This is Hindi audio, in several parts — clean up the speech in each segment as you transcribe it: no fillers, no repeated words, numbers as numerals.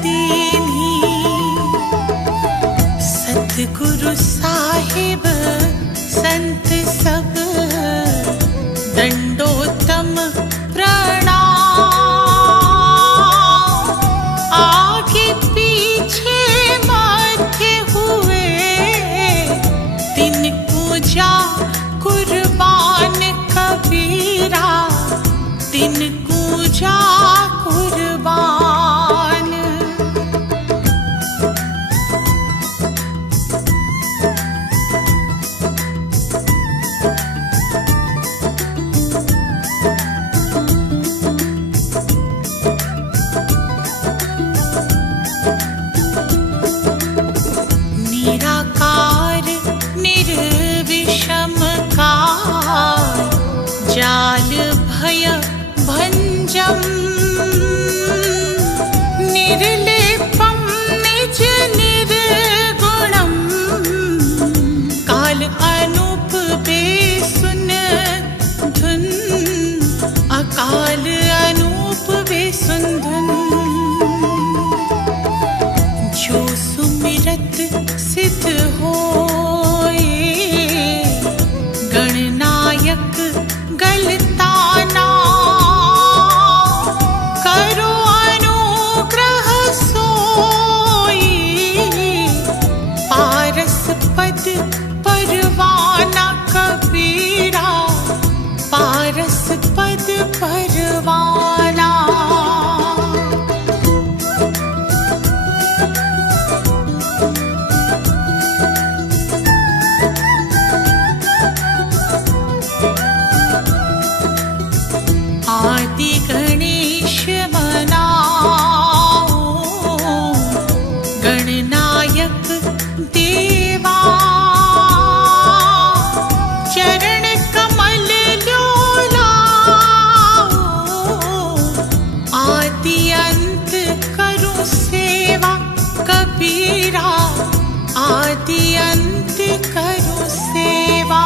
दीन्ही। सतगुरु साहिब संत सब दंडोतम प्रणाम। आगे पीछे माथे हुए दिन पूजा कुर्बान कबीरा, दिन पूजा कुर्बान। निराकार निर्विषम कार, जाल भय भंजम। निर्लेपम निज निर्गुणम, काल अनूप बेसुन धुन, अकाल अनूप बेसुन धुन। जो सुमिरत सिद्ध होए, गणनायक गलताना। करो अनुग्रह सोई, पारस पद परवाना कबीरा, पारस पद परवाना। आदि गणेश मनाओ, गणनायक देवा। चरण कमल ल्यो लाओ, आदि अंत करूं सेवा कबीरा, आदि अंत करूं सेवा।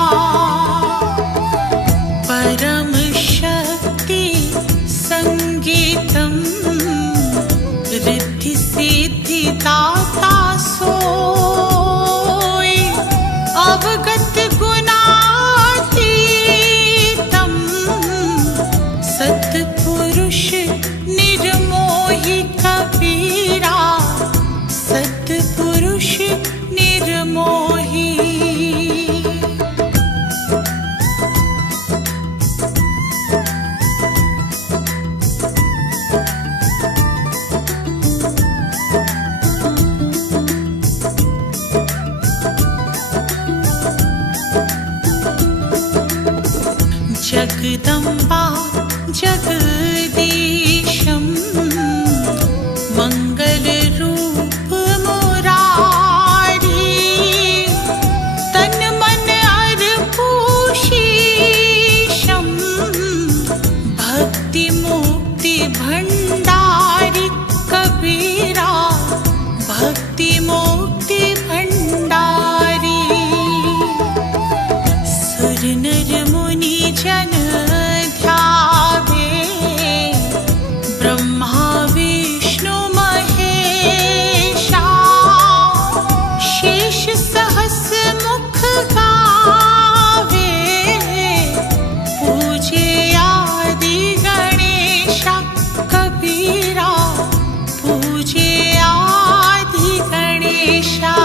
परम संगीतम रिद्धि सिद्धि दाता सोई, अवगत गुणातीतम। सत्पुरुष निर्मोही कबीरा, सत्पुरुष निर्मोही। जगदम्बा जगदीशम, मंगल रूप मुरारी। तन मन अर्पूशीशम, भक्ति मुक्ति भंडारी कबीरा, भक्ति मुक्ति भंडारी। सुर नर मुनि जन ध्यावे, ब्रह्मा विष्णु महेशा। शेष सहस मुख गावे, पूजे आदि गणेशा कबीरा, पूजे आदि गणेशा।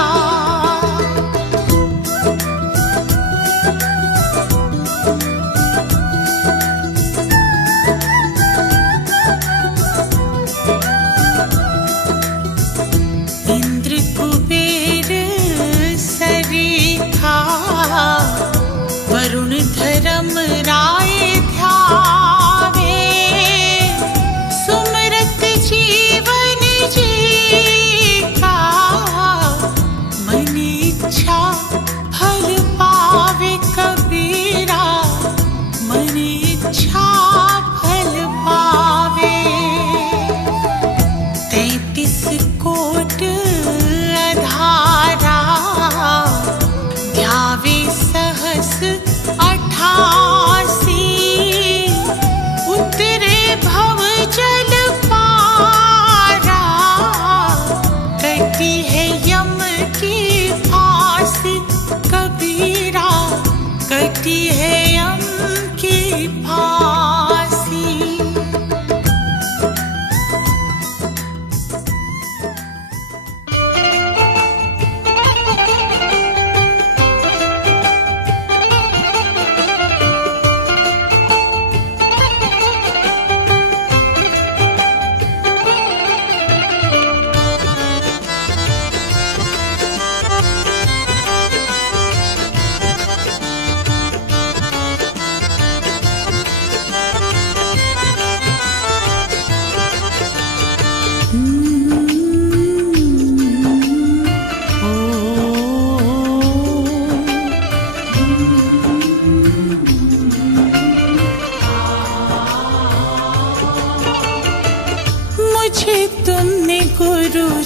वरुण धर्म राय ध्यावे, सुमरत जीवन जी का। मन इच्छा फल पावे कबीरा, मन इच्छा फल पावे। 33 कोट अधारा, ध्यावे सहस 88। उतरे भव जल पारा,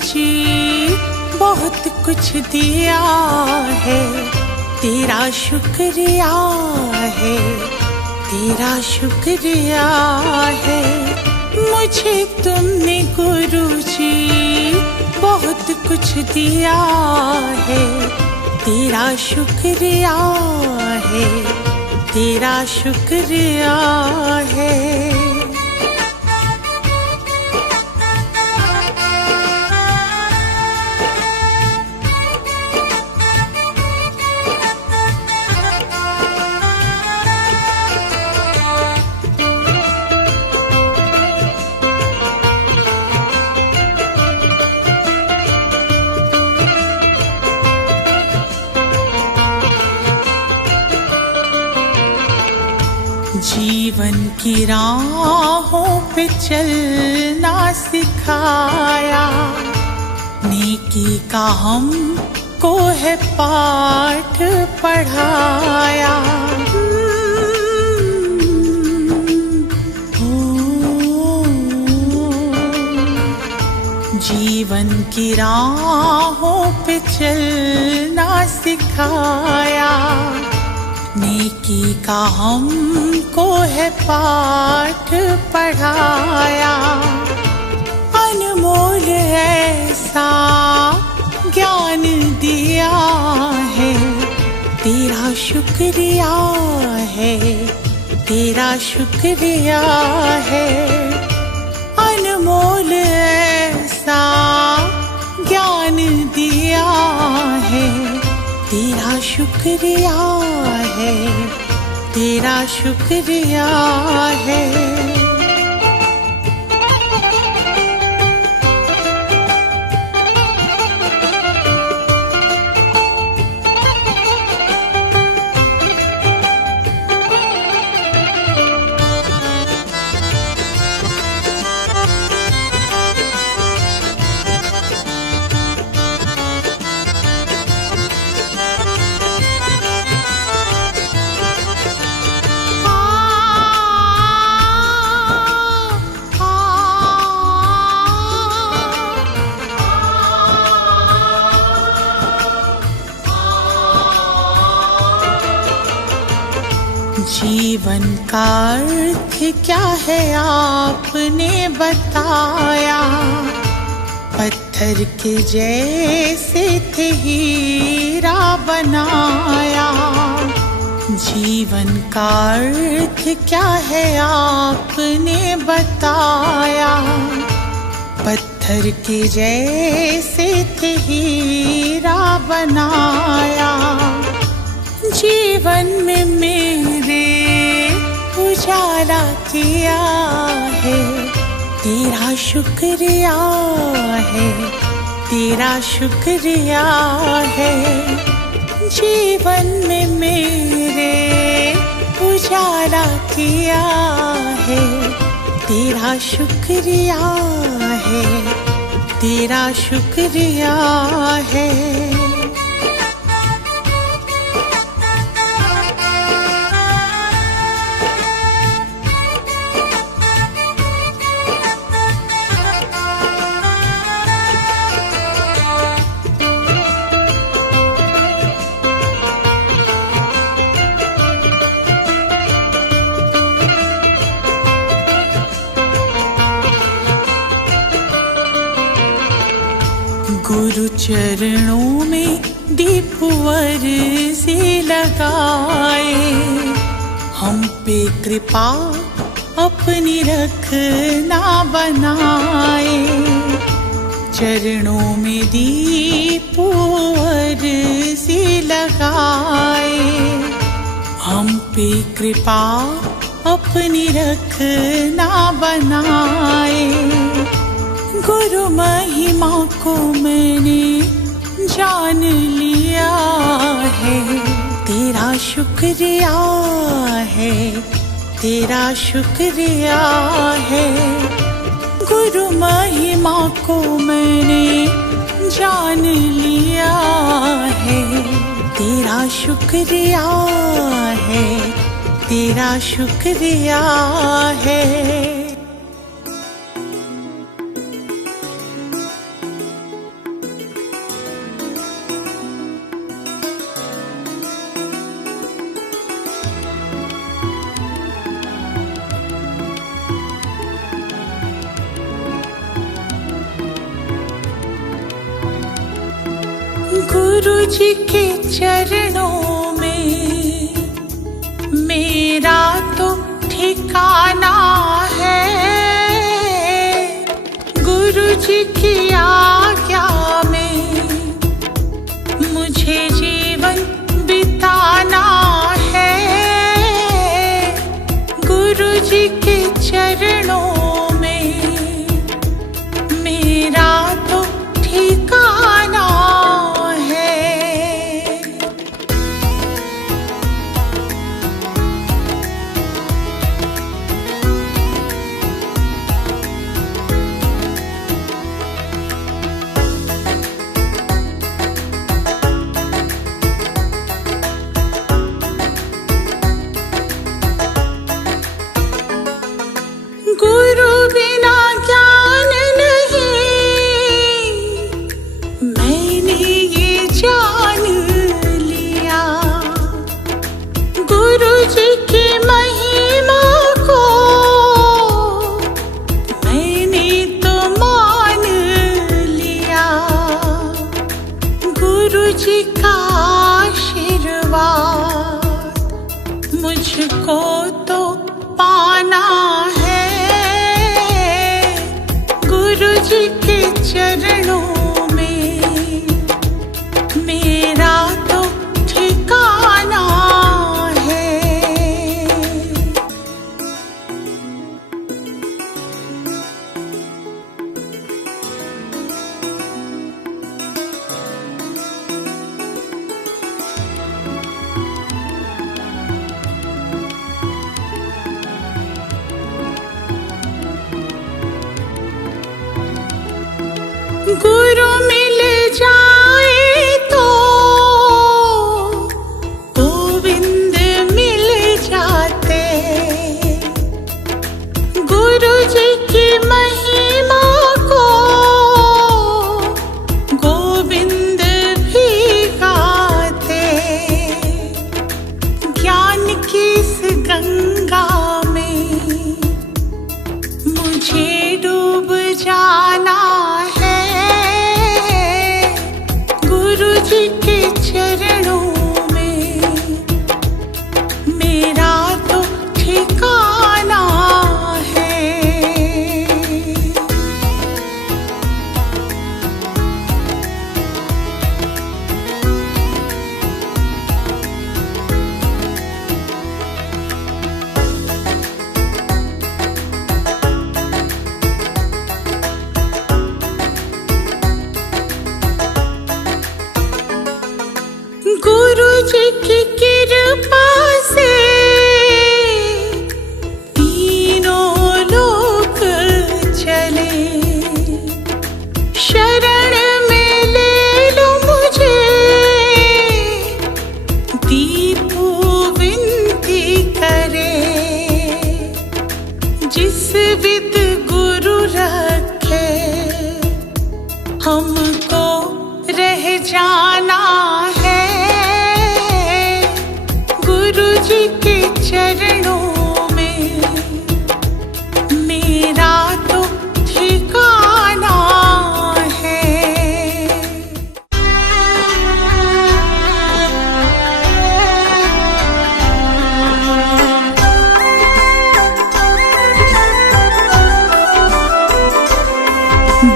जी बहुत कुछ दिया है, तेरा शुक्रिया है, तेरा शुक्रिया है। मुझे तुमने गुरु जी बहुत कुछ दिया है, तेरा शुक्रिया है, तेरा शुक्रिया है। जीवन की राहों पे चलना सिखाया, नेकी का हमको है पाठ पढ़ाया। जीवन की राहों पे चलना सिखाया, नेकी का हमको है पाठ पढ़ाया। अनमोल ऐसा ज्ञान दिया है, तेरा शुक्रिया है, तेरा शुक्रिया है। अनमोल ऐसा ज्ञान दिया है, तेरा शुक्रिया है, तेरा शुक्रिया है। जीवन का अर्थ क्या है आपने बताया, पत्थर के जैसे थे हीरा बनाया। जीवन का अर्थ क्या है आपने बताया, पत्थर के जैसे थे हीरा बनाया। जीवन में मेरे उजाला किया है, तेरा शुक्रिया है, तेरा शुक्रिया है। जीवन में मेरे उजाला किया है, तेरा शुक्रिया है, तेरा शुक्रिया है। गुरु चरणों में दीपवर से लगाए, हम पे कृपा अपनी रखना बनाए। चरणों में दीपवर से लगाए, हम पे कृपा अपनी रखना बनाए। गुरु महिमा को मैंने जान लिया है, तेरा शुक्रिया है, तेरा शुक्रिया है। गुरु महिमा को मैंने जान लिया है, तेरा शुक्रिया है, तेरा शुक्रिया है। गुरु जी के चरणों में मेरा तो ठिकाना है। गुरु जी की आज्ञा में मुझे जीवन बिताना है। गुरु जी के चरणों में मेरा तो ठिकाना है। गुरु बिना ज्ञान नहीं, मैंने ये जान लिया। गुरु जी की महिमा को मैंने तो मान लिया। गुरु जी का आशीर्वाद मुझको तो पाना है। गुरु जी के चरणों में मेरा तो ठिकाना है। गुरु मिल जाए तो गोविंद मिल जाते। गुरु जी की महिमा को गोविंद भी गाते। ज्ञान की इस गंगा में मुझे डूब जाना है। गुरु जी के चरणों में मेरा तो ठिकाना है। गुरु जी की कृपा से तीनों लोक चले। शरण में ले लो मुझे, दीपू विनती करे। जिस विद गुरु रखे हमको रह जाना है। गुरु जी के चरणों में मेरा तो ठिकाना है।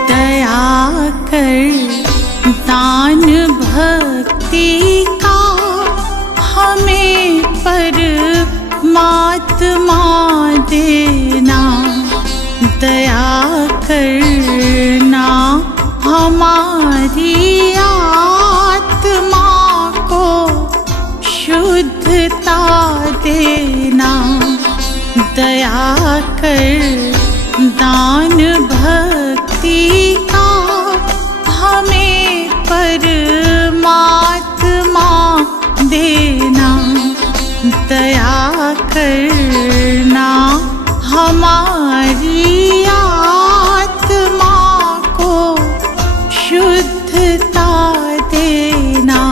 दया कर दान भक्ति का हमें परमात्मा देना। दया करना हमारी आत्मा को शुद्धता देना। दया कर दान भक्ति का हमें परमात्मा देना। दया करना हमारी आत्मा को शुद्धता देना।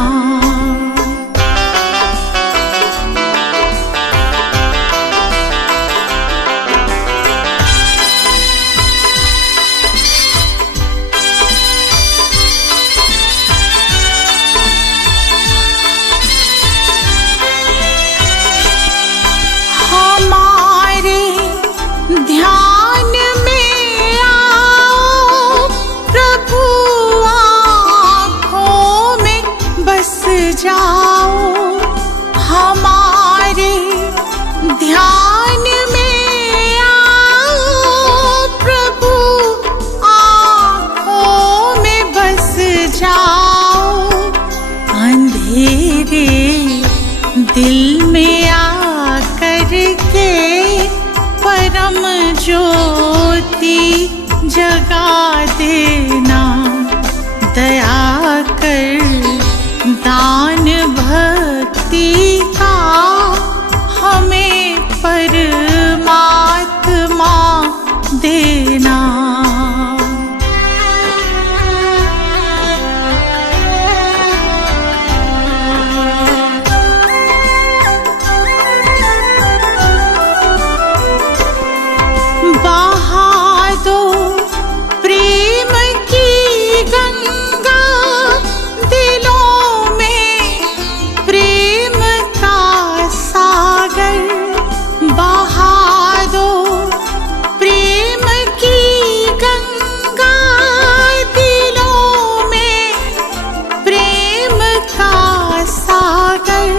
जगा देना, दया कर दान भक्ति का हमें परमात्मा देना। बहा दो प्रेम की गंगा दिलों में, प्रेम का सागर बहा दो, प्रेम की गंगा दिलों में, प्रेम का सागर।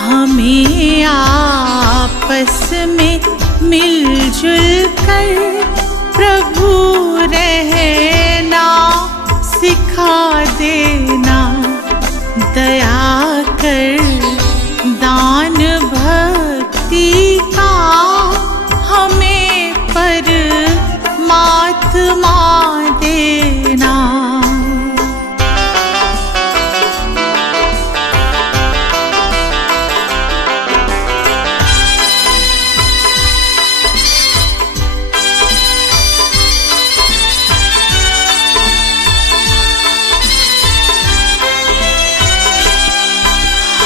हमें आपस में मिलजुल कर प्रभु रहना सिखा देना, दया कर दान भक्ति का हमें परमात्मा देना।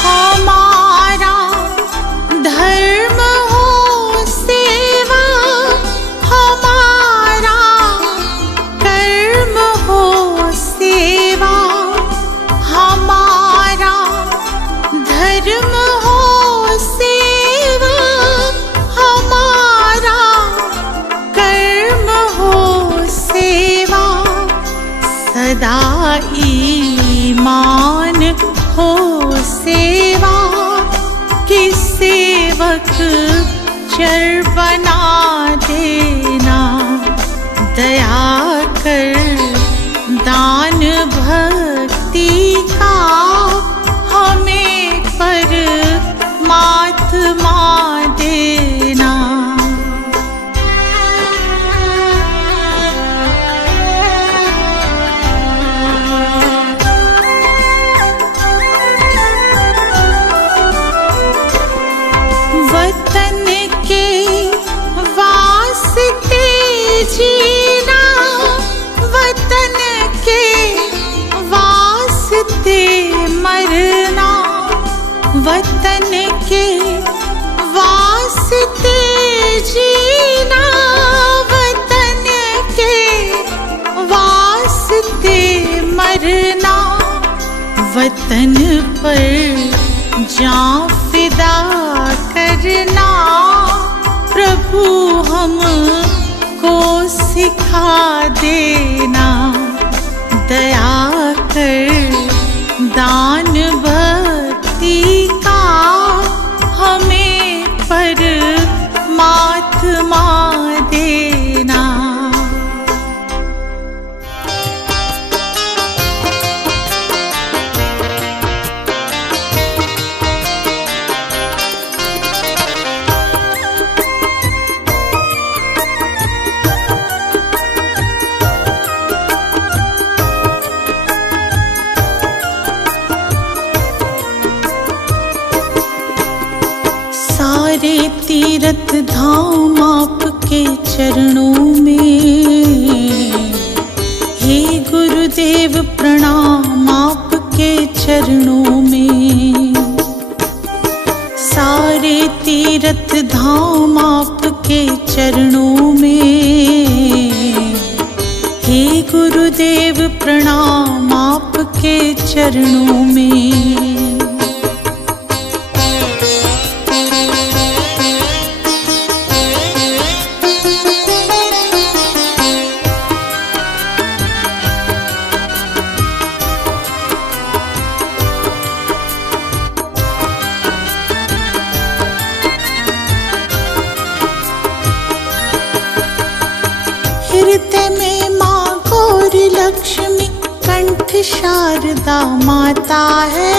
हमारा धर्म हो सेवा, हमारा कर्म हो सेवा, हमारा धर्म हो सेवा, हमारा कर्म हो सेवा। सदा ईमान हो सेवा कि सेवक चर बना देना, दया कर दान भक्ति का हमें परमात्मा देना। वतन के वास्ते जीना, वतन के वास्ते मरना, वतन के वास्ते जीना, वतन के वास्ते मरना। वतन पर जान फिदा करना प्रभु हमको सिखा देना, दया कर दान भक्ति का हमें परमात्मा देना। सारे तीर्थ धाम आपके चरणों में, हे गुरुदेव प्रणाम आपके चरणों में। सारे तीर्थ धाम आपके चरणों में, हे गुरुदेव प्रणाम आपके चरणों में। हृदय में माँ गौरी लक्ष्मी कंठ शारदा माता है।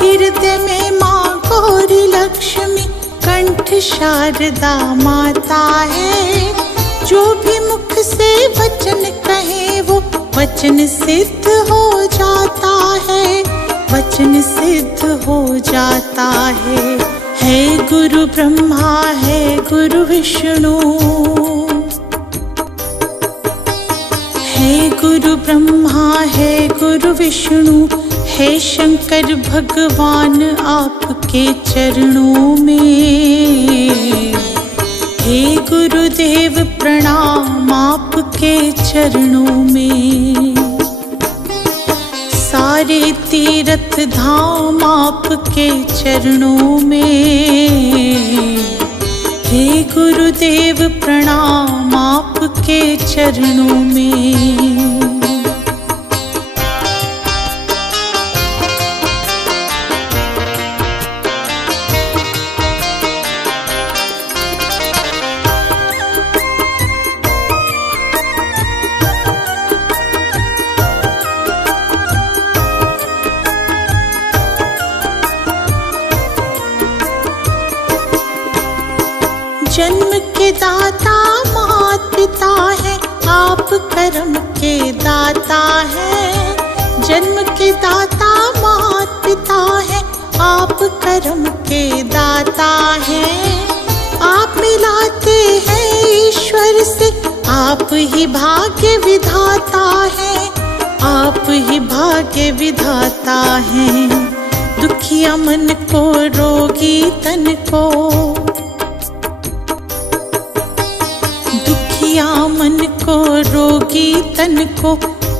हृदय में माँ गौरी लक्ष्मी कंठ शारदा माता है। जो भी मुख से वचन कहे वो वचन सिद्ध हो जाता है, वचन सिद्ध हो जाता है गुरु ब्रह्मा है गुरु विष्णु, है गुरु ब्रह्मा है गुरु विष्णु, है शंकर भगवान आपके चरणों में, हे गुरुदेव प्रणाम आपके चरणों में। सारे तीर्थ धाम आपके चरणों में, हे गुरुदेव प्रणाम आपके चरणों में। जन्म के दाता मात पिता है, आप कर्म के दाता है, जन्म के दाता मात पिता है, आप कर्म के दाता है, आप मिलाते हैं ईश्वर से, आप ही भाग्य विधाता है, आप ही भाग्य विधाता है। दुखिया मन को रोगी तन को, मन को रोगी तन को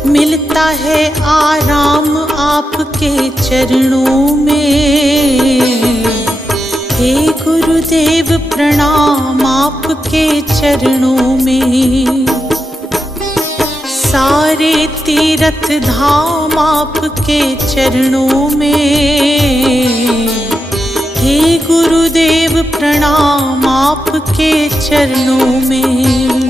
मिलता है आराम आपके चरणों में, हे गुरुदेव प्रणाम आपके चरणों में। सारे तीर्थ धाम आपके चरणों में, हे गुरुदेव प्रणाम आपके चरणों में।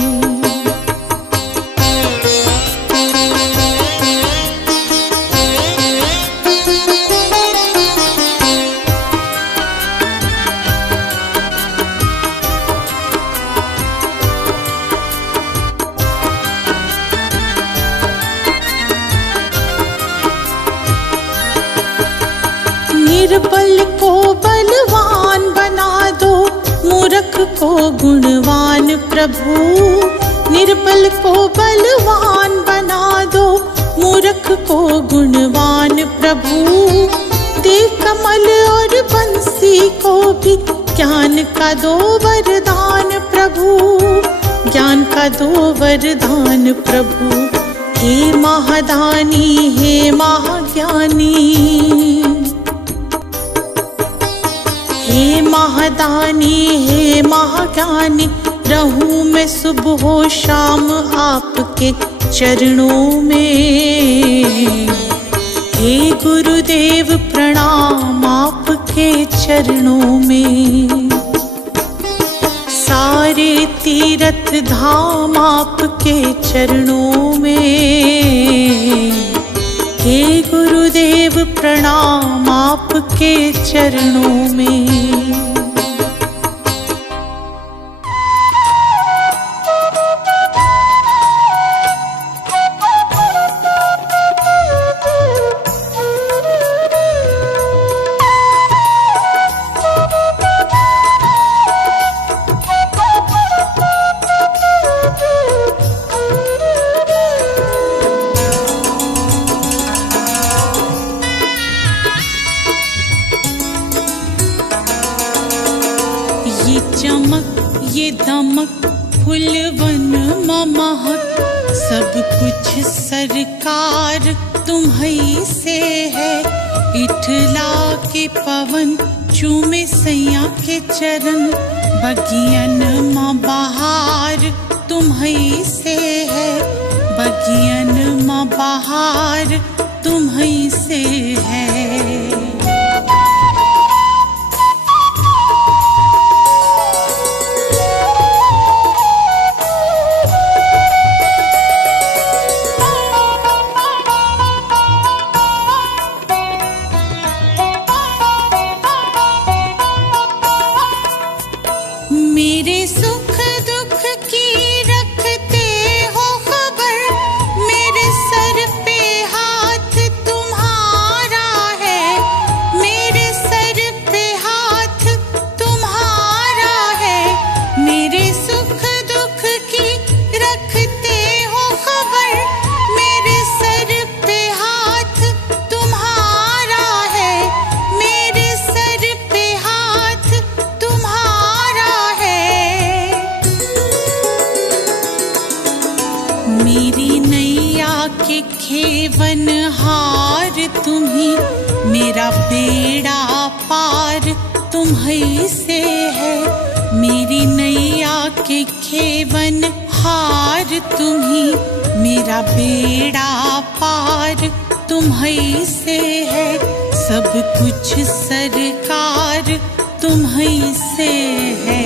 निर्बल को बलवान बना दो, मूर्ख को गुणवान प्रभु, निर्बल को बलवान बना दो, मूर्ख को गुणवान प्रभु। देव कमल और बंसी को भी ज्ञान का दो वरदान प्रभु, ज्ञान का दो वरदान प्रभु। हे महादानी हे महाज्ञानी, हे महादानी हे महाज्ञानी, रहूं मैं सुबह शाम आपके चरणों में, हे गुरुदेव प्रणाम आपके चरणों में। सारे तीर्थ धाम आपके चरणों में, हे गुरुदेव प्रणाम आपके चरणों में। चमक ये दमक फुलवन महक, सब कुछ सरकार तुम्हीं से है। इठला के पवन चूमे सैया के चरण, बगियन माँ बहार तुम्हीं से है, बगियन माँ बहार तुम्हीं से है। मेरे सुख दुख की रखते खेवनहार तुम्ही, मेरा बेड़ा पार तुम्हीं से है। मेरी नैया के खेवनहार तुम्ही, मेरा बेड़ा पार तुम्हीं से है। सब कुछ सरकार तुम्हीं से है।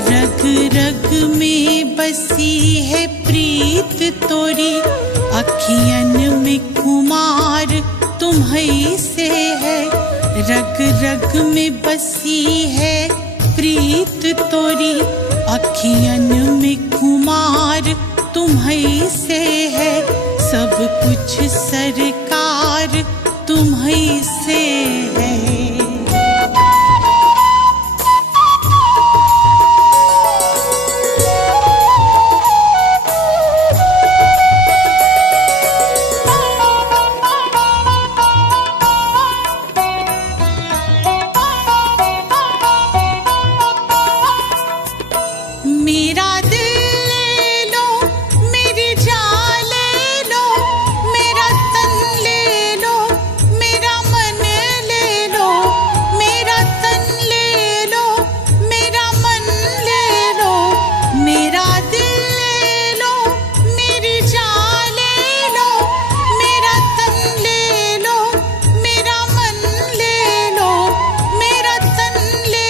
रग रग में बसी है प्रीत तोरी, अखियन में खुमार तुम्हीं से है। रग रग में बसी है प्रीत तोरी, अखियन में खुमार तुम्हीं से है। सब कुछ सरकार तुम्हीं से है। मेरा दिल ले लो, मेरी जान ले लो, मेरा तन ले लो, मेरा मन ले लो, मेरा तन ले लो, मेरा मन ले लो। मेरा दिल ले लो, मेरी जान ले लो, मेरा तन ले लो, मेरा मन ले लो, मेरा तन ले।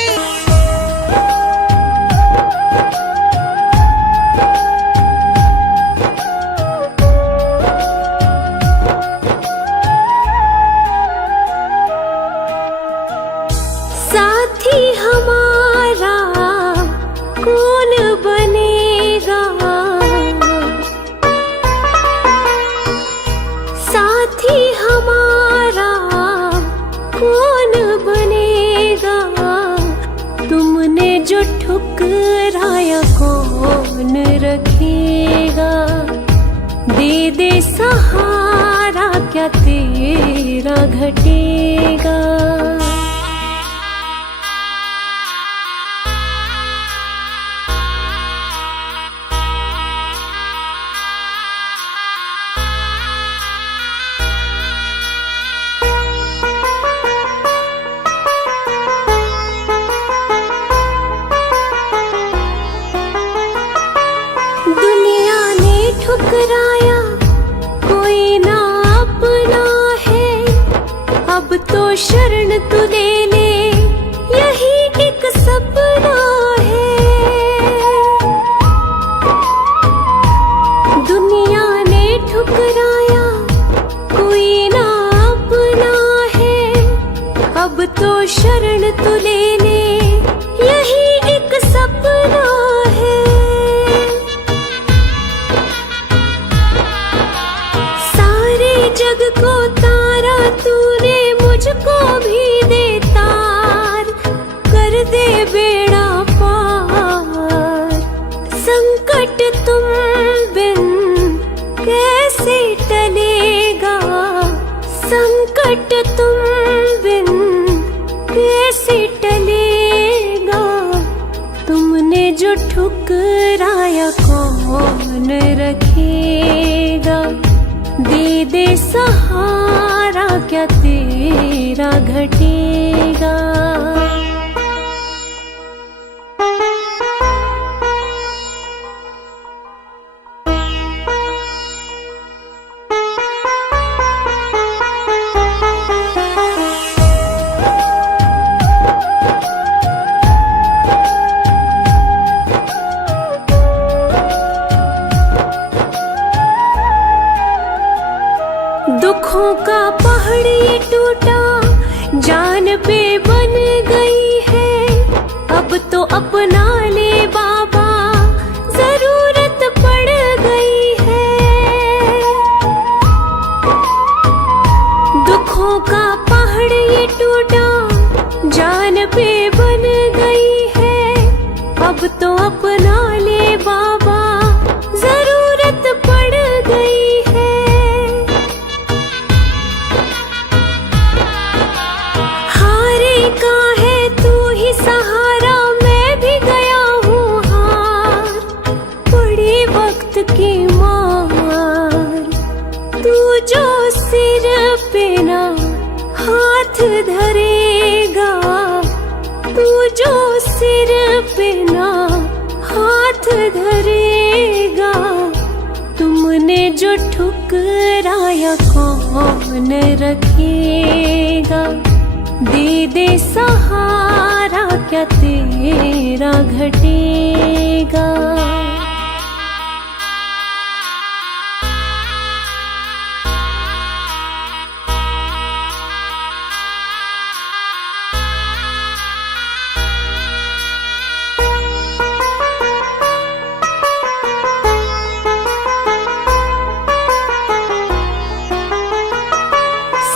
साथी हमारा कौन बनेगा, साथी हमारा कौन बनेगा। तुमने जो ठुकराया कौन रखेगा। दे दे सहारा क्या तेरा घटेगा। दुनिया ने ठुकराया कोई ना अपना है। अब तो शरण तू ले ले, यही एक सपना है। दुनिया ने ठुकराया कोई ना अपना है। अब तो शरण तू ले ले, यही एक सपना है। सारे जग को तारा तूने, मुझको भी दे तार। कर दे बेड़ा पार। संकट तुम बिन कैसे टलेगा। संकट तुम बिन कैसे टलेगा। तुमने जो ठुकराया कौन रखेगा। दे दे सहारा क्या तेरा घटेगा। का पहाड़ ये टूटा, जान पे बन गई है। अब तो अपना ले बाबा, जरूरत पड़ गई है। दुखों का पहाड़ ये टूटा, जान पे बन गई है। अब तो अपना ले बाबा, जरूरत पड़ गई है। हारे का है तू ही सहारा, मैं भी गया हूँ हार। पड़ी वक्त की मार, तू जो सिर पे ना हाथ धरेगा, तू जो सिर पे ना हाथ धरेगा। तुमने जो ठुकराया कौन रखेगा, दे दे सहारा क्या तेरा घटेगा।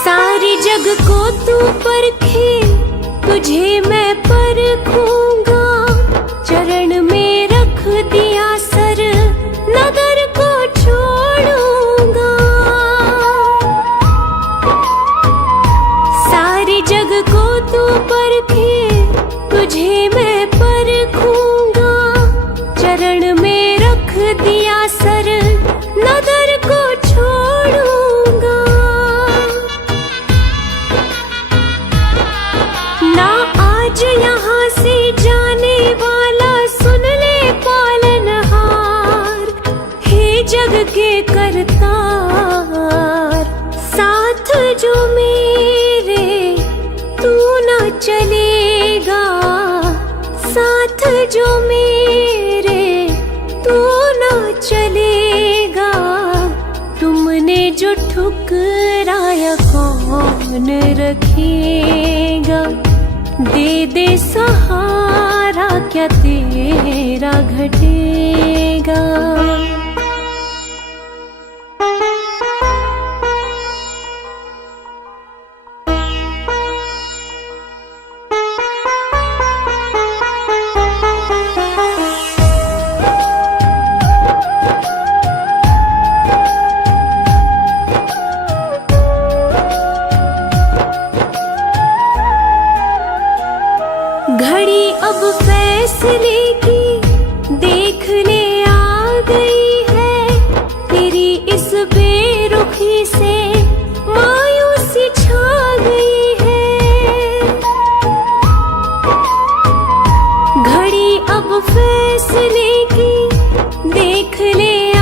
सारे जग को तू परखे, तुझे मैं परखूंगा। चरण में रख दिया सर, नगर को छोड़ूंगा। सारे जग को तू परखे, तुझे मैं परखूंगा। चरण में रख दिया सर, नगर को छोड़ूंगा। ना आज यहाँ से जाने वाला, सुन ले पालनहार। हे जग के करतार, साथ जो मेरे तू ना चलेगा, साथ जो मेरे तू ना चलेगा। तुमने जो ठुकराया कौन रखेगा, दे दे सहारा क्या तेरा घटेगा। घड़ी अब फैसले की देखने आ गई है। तेरी इस बेरुखी से मायूसी छा गई है। घड़ी अब फैसले की देखने आ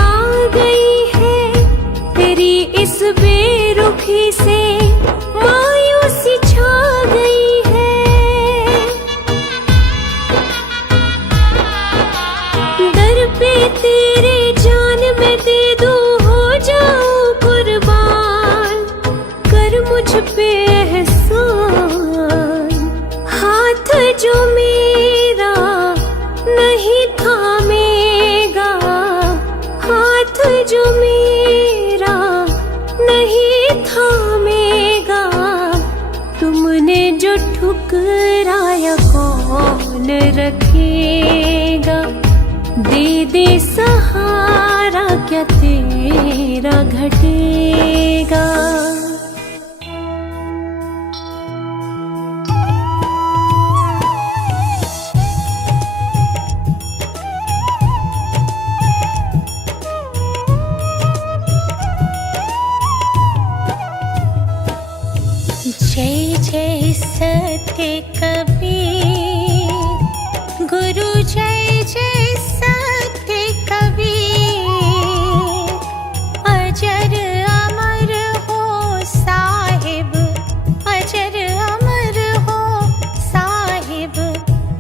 गई है। तेरी इस बेरुखी से मायूसी छा गई है। दर पे तेरे जान में दे दूं, हो जाऊं कुर्बान। कर मुझ पे एहसान, हाथ जो मेरा नहीं थामेगा, हाथ जो मेरा नहीं थामेगा। तुमने जो ठुकराया कौन रखेगा, दे दे सहारा क्या तेरा घटेगा। जय जय सत्य कबीर, गुरु जय जय सत्य कबीर। अजर अमर हो साहिब, अजर अमर हो साहिब,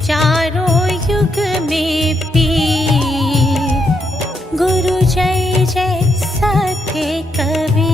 चारों युग में पीर। गुरु जय जय सत्य कबीर।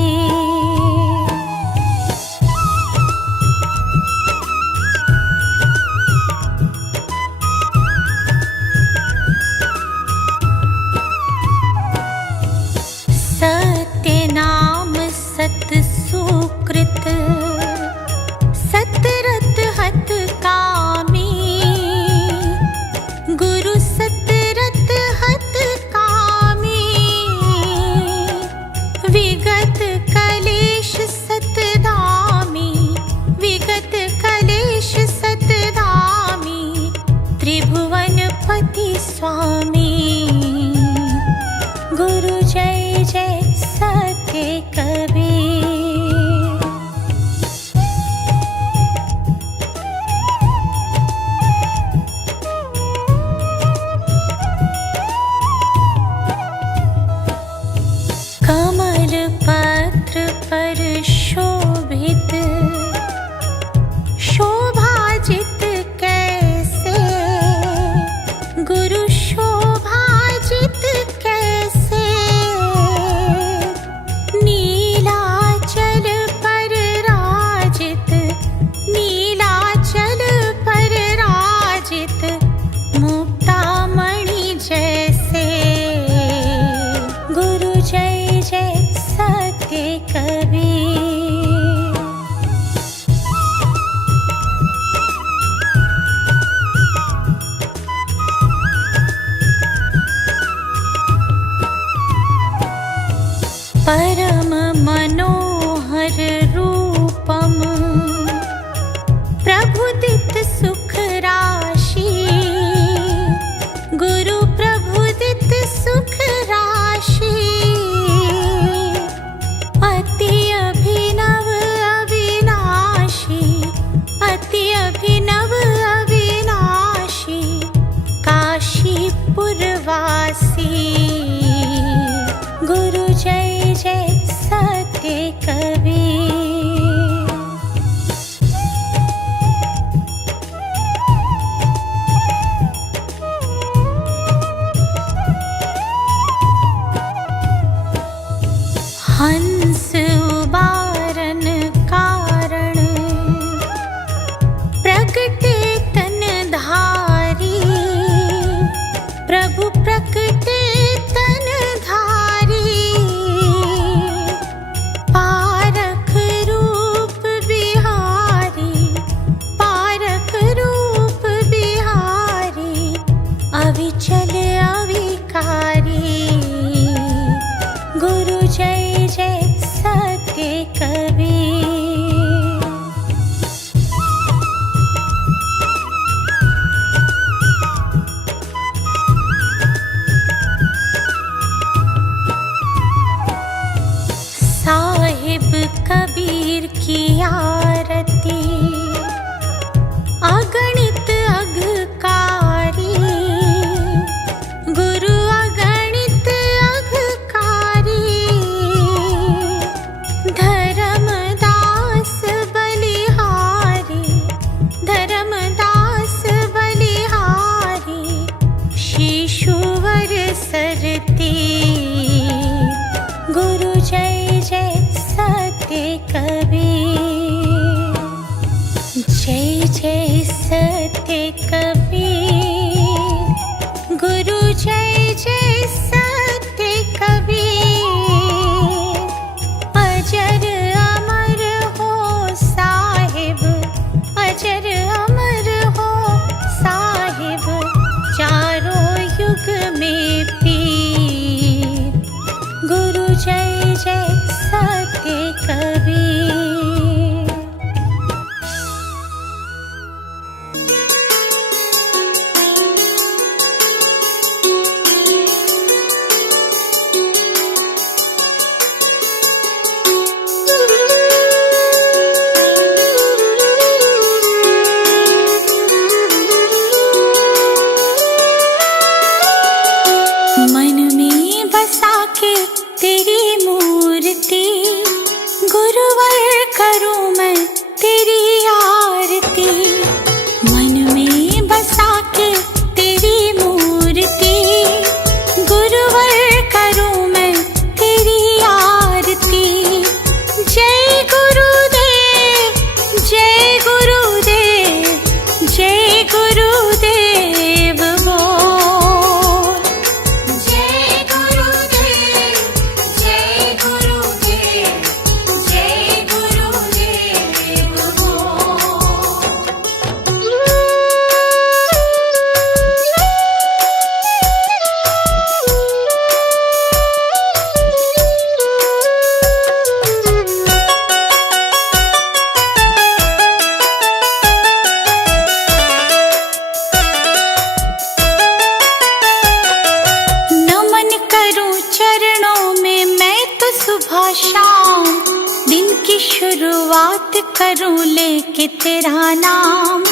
जय जय सत्य कबीर। कमल पत्र पर शोभित शोभाजित कैसे, गुरु शोभाजित कैसे, नीलाचल पर राजित, नीलाचल पर राजित, मुक्तामणि जैसे। गुरु जय जय सत्य कबीर। परम मनोहर रूपम प्रभुदित सुख राशि, गुरु प्रभुदित सुख राशि, अति अभिनव अविनाशी, अति अभिनव अविनाशी, काशीपुरवासी। गुरु जय जय सत्य कबीर। हंस उबारन कारण प्रगटे तन धारी, प्रभु प्रगटे तन धारी, पारख रूप बिहारी, पारख रूप बिहारी, अविचल अविकारी। गुरु जय जय सत्य कबीर। साहिब कबीर की आरती अगणित अघकारी, गुरु अगणित अघकारी, धर्मदास बलिहारी, धर्मदास बलिहारी, शिशुवर सरती। गुरु जय जय सत्य कबीर। जय जय सत्य कबीर। गुरु जय जय सत्य कबीर। अजर अमर हो साहिब, अजर अमर हो साहिब, चारों युग में पीर। गुरु जय जय सत्य कबीर। मन में बसा के तेरी मूर्ति, गुरुवा सुबह शाम दिन की शुरुआत करूं लेके तेरा नाम,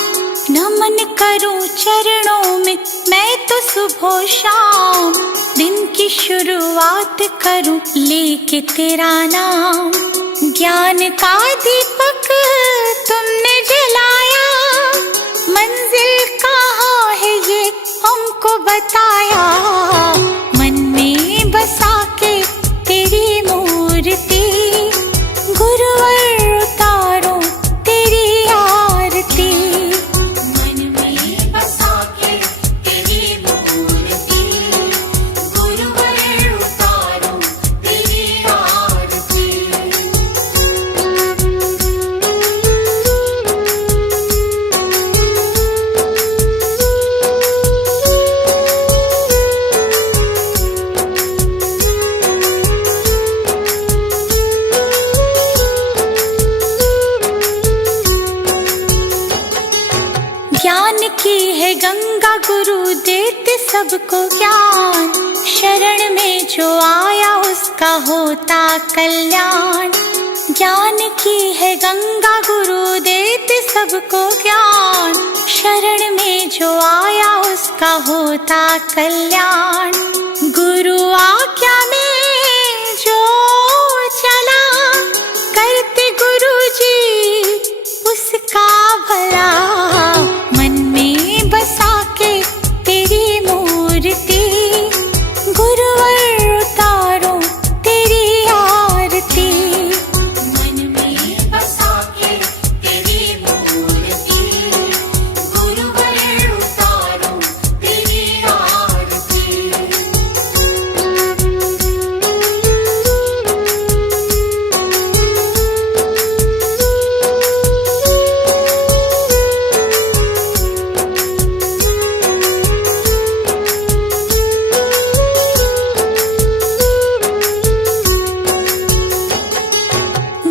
नमन करूं चरणों में मैं तो सुबह शाम दिन की शुरुआत करूं लेके तेरा नाम। ज्ञान का दीपक तुमने जलाया, मंजिल कहाँ है ये हमको बताया, मन में बसा के तेरी मूर्ति गुरुवर उतारो तेरी आरती। मन में बसा के तेरी मूर्ति गुरुवर उतारो तेरी आरती। ज्ञान की है गंगा गुरु देते सबको ज्ञान, शरण में जो आया उसका होता कल्याण। ज्ञान की है गंगा गुरु देते सबको ज्ञान, शरण में जो आया उसका होता कल्याण। गुरु आज्ञा में जो चला करते गुरु जी उसका भला, मन में बसा के तेरी मूर्ति गुरुवर उतारो तेरी आरती। मन में बसा के तेरी मूर्ति गुरुवर उतारो तेरी आरती।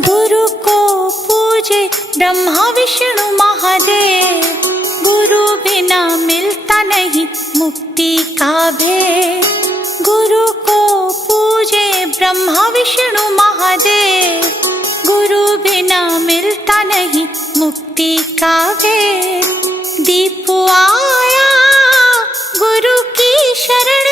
गुरु को पूजे ब्रह्मा विष्णु महादेव, गुरु बिना मिलता नहीं मुक्ति का भेद। गुरु को पूजे ब्रह्मा विष्णु महादेव, गुरु बिना मिलता नहीं मुक्ति का भेद। दीप आया गुरु की शरण